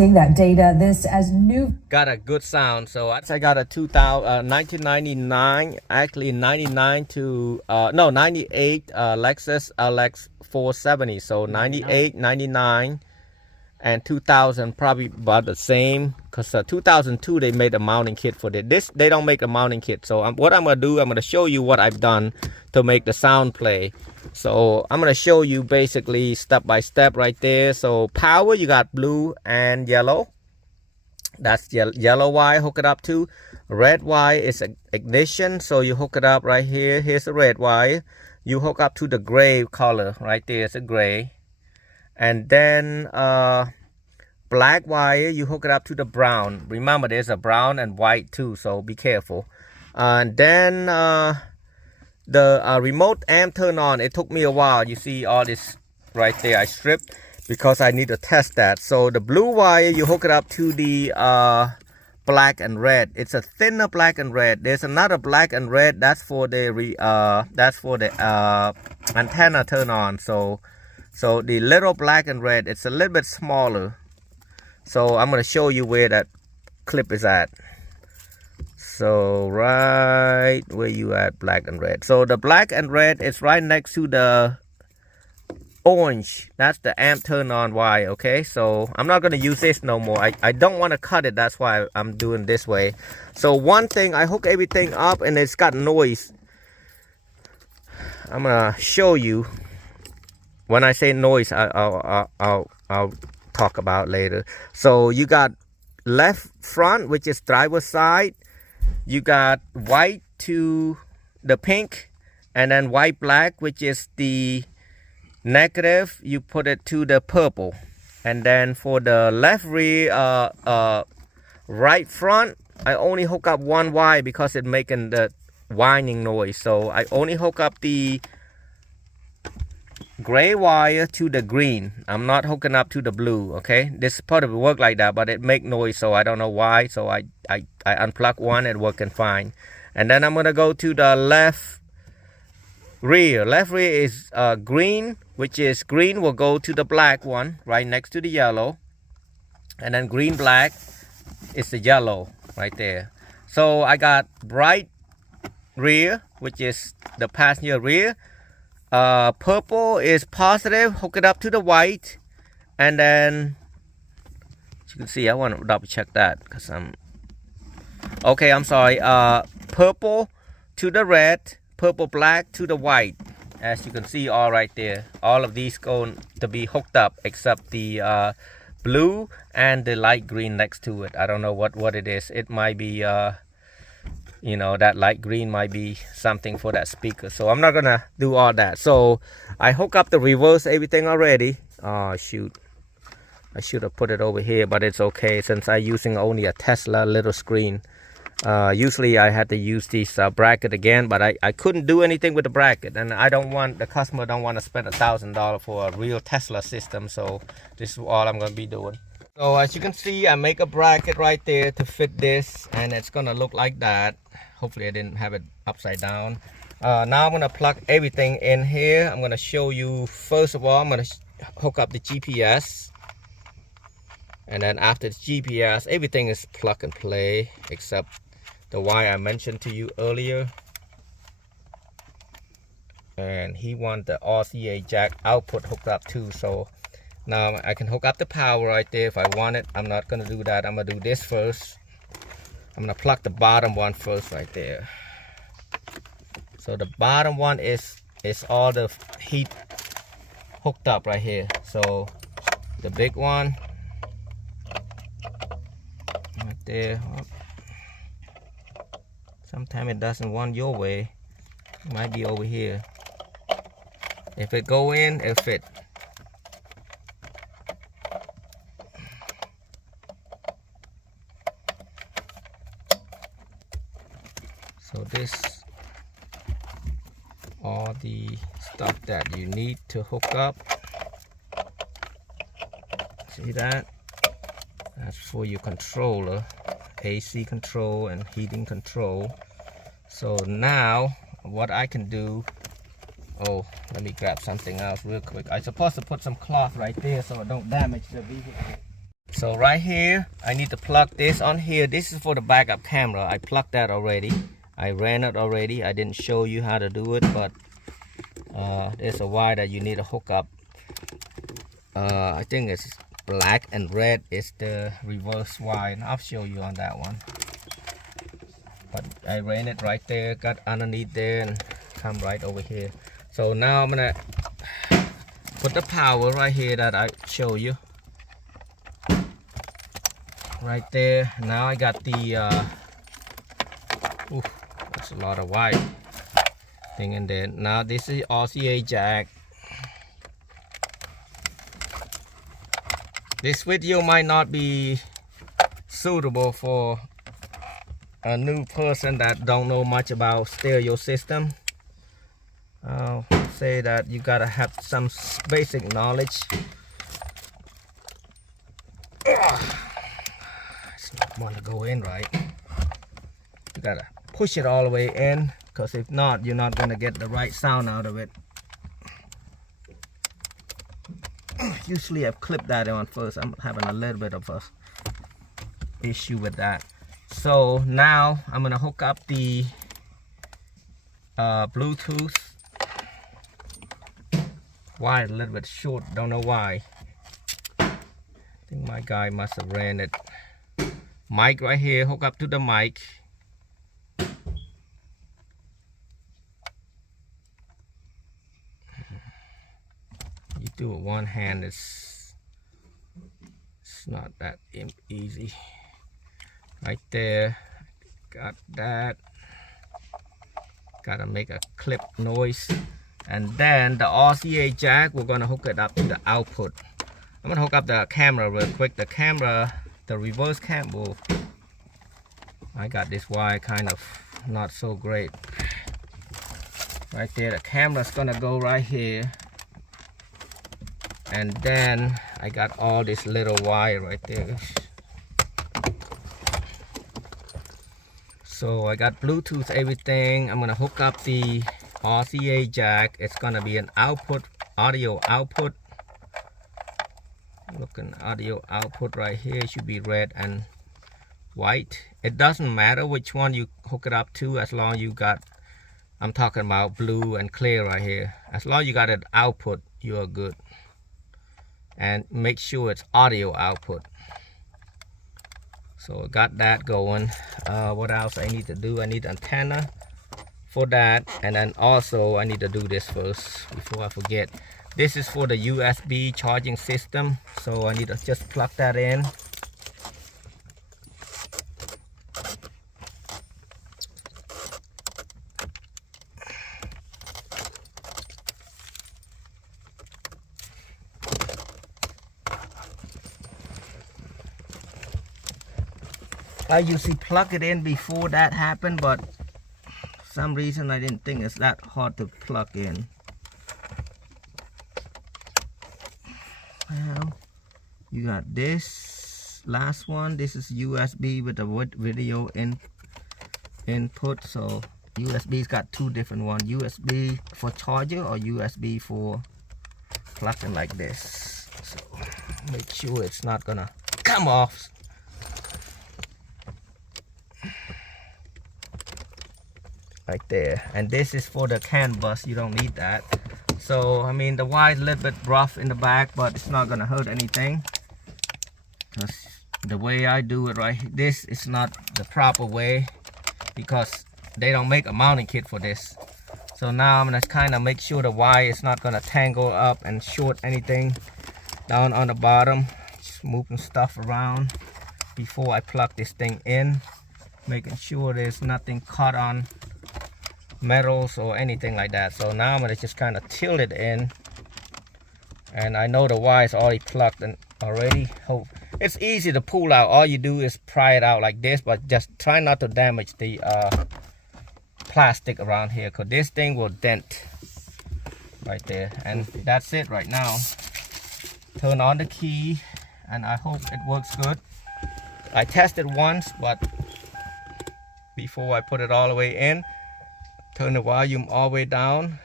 seeing that data. This as new. Got a good sound. So I got a 1999, actually 99 to no 98 Lexus LX470. So 98, 99, and 2000 probably about the same. Cause 2002 they made a mounting kit for this. They don't make a mounting kit. So what I'm gonna do, I'm gonna show you what I've done to make the sound play. So I'm gonna show you basically step by step right there. So power, you got blue and yellow. That's yellow wire, hook it up to. Red wire is ignition, so you hook it up right here. Here's the red wire. You hook up to the gray color right there. It's a gray. And then black wire, you hook it up to the brown. Remember, there's a brown and white too, so be careful. And then the remote amp turn on. It took me a while. You see all this right there. I stripped because I need to test that. So the blue wire, you hook it up to the black and red. It's a thinner black and red. There's another black and red. That's for the antenna turn on. So the little black and red, it's a little bit smaller. So I'm gonna show you where that clip is at. So right where you at, black and red. So the black and red is right next to the orange. That's the amp turn on wire. Okay, so I'm not going to use this no more. I don't want to cut it. That's why I'm doing this way. So one thing, I hook everything up and it's got noise. I'm gonna show you. When I say noise, I'll talk about later. So you got left front, which is driver's side. You got white to the pink, and then white black, which is the negative. You put it to the purple. And then for the left rear, right front, I only hook up one wire because it's making the whining noise. So I only hook up the gray wire to the green. I'm not hooking up to the blue. Okay, this part of it work like that, but it make noise, so I don't know why. So I unplug one and working fine. And then I'm gonna go to the left rear. Left rear is green, which is green will go to the black one right next to the yellow, and then green black is the yellow right there. So I got bright rear, which is the passenger rear. Purple is positive, hook it up to the white, and then as you can see, I want to double check that because I'm sorry. Purple to the red, purple black to the white. As you can see, all right there, all of these going to be hooked up except the blue and the light green next to it. I don't know what it is. It might be you know, that light green might be something for that speaker. So I'm not gonna do all that. So I hook up the reverse everything already. Oh shoot, I should have put it over here, but it's okay since I'm using only a Tesla little screen. Usually I had to use this bracket again, but I couldn't do anything with the bracket, and I don't want, the customer don't want to spend $1,000 for a real Tesla system. So this is all I'm gonna be doing. So as you can see, I make a bracket right there to fit this, and it's gonna look like that. Hopefully I didn't have it upside down. Now I'm gonna plug everything in here. I'm gonna show you, first of all, I'm gonna hook up the GPS, and then after the GPS, everything is plug and play except the wire I mentioned to you earlier. And he wants the RCA jack output hooked up too. So now I can hook up the power right there if I want it. I'm not gonna do that. I'm gonna do this first. I'm gonna plug the bottom one first right there. So the bottom one is all the heat hooked up right here. So the big one right there. Sometimes it doesn't want your way. It might be over here. If it go in, it'll fit. So this, all the stuff that you need to hook up. See that? That's for your controller, AC control and heating control. So now what I can do, oh, let me grab something else real quick. I'm supposed to put some cloth right there so it don't damage the vehicle. So right here, I need to plug this on here. This is for the backup camera. I plugged that already. I ran it already. I didn't show you how to do it, but there's a wire that you need to hook up. I think it's black and red is the reverse wire, and I'll show you on that one. But I ran it right there, got underneath there, and come right over here. So now I'm gonna put the power right here that I show you. Right there. Now I got the that's a lot of wire thing in there. Now this is RCA jack. This video might not be suitable for a new person that don't know much about stereo system. I'll say that you gotta have some basic knowledge. It's not want to go in right. You gotta push it all the way in, because if not, you're not gonna get the right sound out of it. Usually I've clipped that on first. I'm having a little bit of a issue with that. So now I'm gonna hook up the Bluetooth wire. A little bit short, don't know why. I think my guy must have ran it. Mic right here, hook up to the mic. You do it one hand, it's not that easy. Right there, got that. Gotta make a clip noise. And then the RCA jack, we're gonna hook it up to the output. I'm gonna hook up the camera real quick. The camera, the reverse cam, well, I got this wire kind of not so great. Right there, the camera's gonna go right here. And then I got all this little wire right there. So I got Bluetooth, everything. I'm gonna hook up the RCA jack. It's gonna be an output, audio output. Looking audio output right here. It should be red and white. It doesn't matter which one you hook it up to, as long as you got, I'm talking about blue and clear right here. As long as you got an output, you are good. And make sure it's audio output. So I got that going. What else I need to do? I need antenna for that, and then also I need to do this first before I forget. This is for the USB charging system, so I need to just plug that in. I usually plug it in before that happened, but for some reason I didn't think it's that hard to plug in. Well, you got this last one. This is USB with the video input. So USB's got two different ones: USB for charger or USB for plugging like this. So make sure it's not gonna come off. Right there. And this is for the CAN bus. You don't need that. So I mean, the wire is a little bit rough in the back, but it's not gonna hurt anything, because the way I do it, right, this is not the proper way, because they don't make a mounting kit for this. So now I'm gonna kind of make sure the wire is not gonna tangle up and short anything down on the bottom. Just moving stuff around before I plug this thing in, making sure there's nothing caught on metals or anything like that. So now I'm gonna just kind of tilt it in, and I know the wire is already plugged in already. It's easy to pull out. All you do is pry it out like this, but just try not to damage the plastic around here, because this thing will dent right there. And that's it right now. Turn on the key, and I hope it works good. I tested once, but before I put it all the way in, turn the volume all the way down,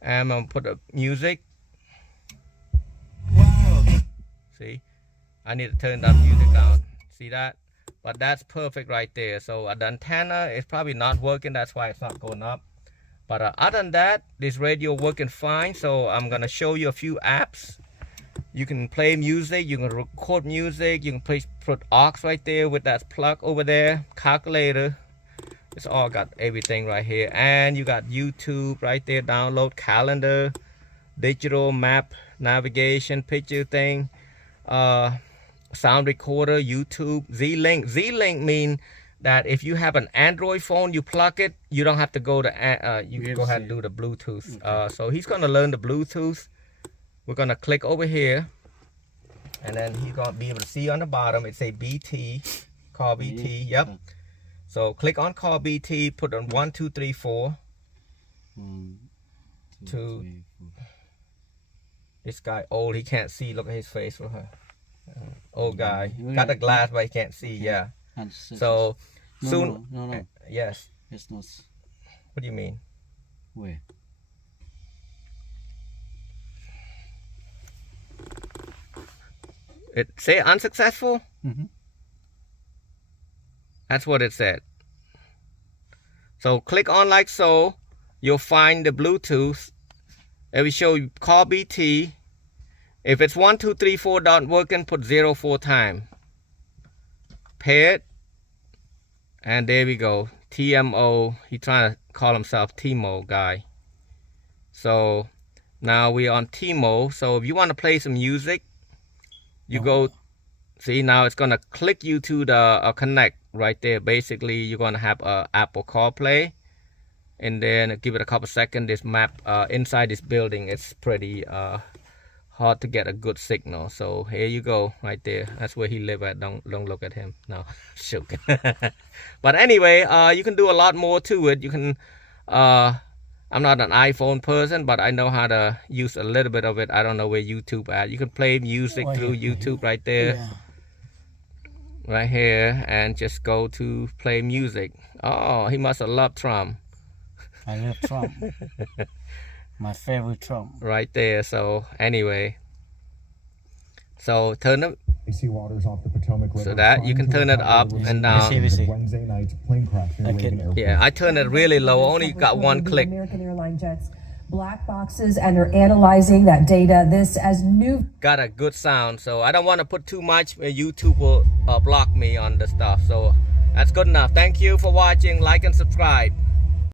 and I'm gonna put the music. See, I need to turn that music down. See that? But that's perfect right there. So the antenna is probably not working. That's why it's not going up. But other than that, this radio working fine. So I'm gonna show you a few apps. You can play music, you can record music, you can put aux right there with that plug over there, calculator. It's all got everything right here. And you got YouTube right there, download, calendar, digital map, navigation, picture thing, sound recorder, YouTube, Z-Link. Z-Link mean that if you have an Android phone, you plug it, you don't have to go to, you can go ahead and do the Bluetooth. Okay. So he's gonna learn the Bluetooth. We're gonna click over here, and then he's gonna be able to see on the bottom, it say BT, call BT, yep. So click on call BT, put on 1, 2, 3, 4. 1, 2, 3, 4. This guy old, he can't see, look at his face for her. Old guy, got the glass but he can't see, yeah. So soon, no. Yes. It's not. What do you mean? Where? It say unsuccessful? Mm-hmm. That's what it said. So click on like so. You'll find the Bluetooth. It will show you call BT. If it's 1, 2, 3, 4 not working, put 0 4 times. Pair it. And there we go. TMO. He trying to call himself Timo guy. So now we're on Timo. So if you want to play some music, you go, see now it's gonna click you to the connect right there. Basically, you're gonna have Apple CarPlay, and then give it a couple seconds. This map inside this building, it's pretty hard to get a good signal. So here you go, right there. That's where he live at. Don't look at him. No, shook. But anyway, you can do a lot more to it. You can. I'm not an iPhone person, but I know how to use a little bit of it. I don't know where YouTube at. You can play music through YouTube right there. Yeah. Right here. And just go to play music. Oh, he must have loved Trump. I love Trump. My favorite Trump. Right there. So anyway. So turn it. Waters off the Potomac River, so that you can turn it up and down. Wednesday night's plane crash near Reagan Airport. Yeah, I turned it really low. Only got one click. American airline jets, black boxes, and they're analyzing that data. This as new. Got a good sound, so I don't want to put too much. YouTube will block me on the stuff. So that's good enough. Thank you for watching. Like and subscribe.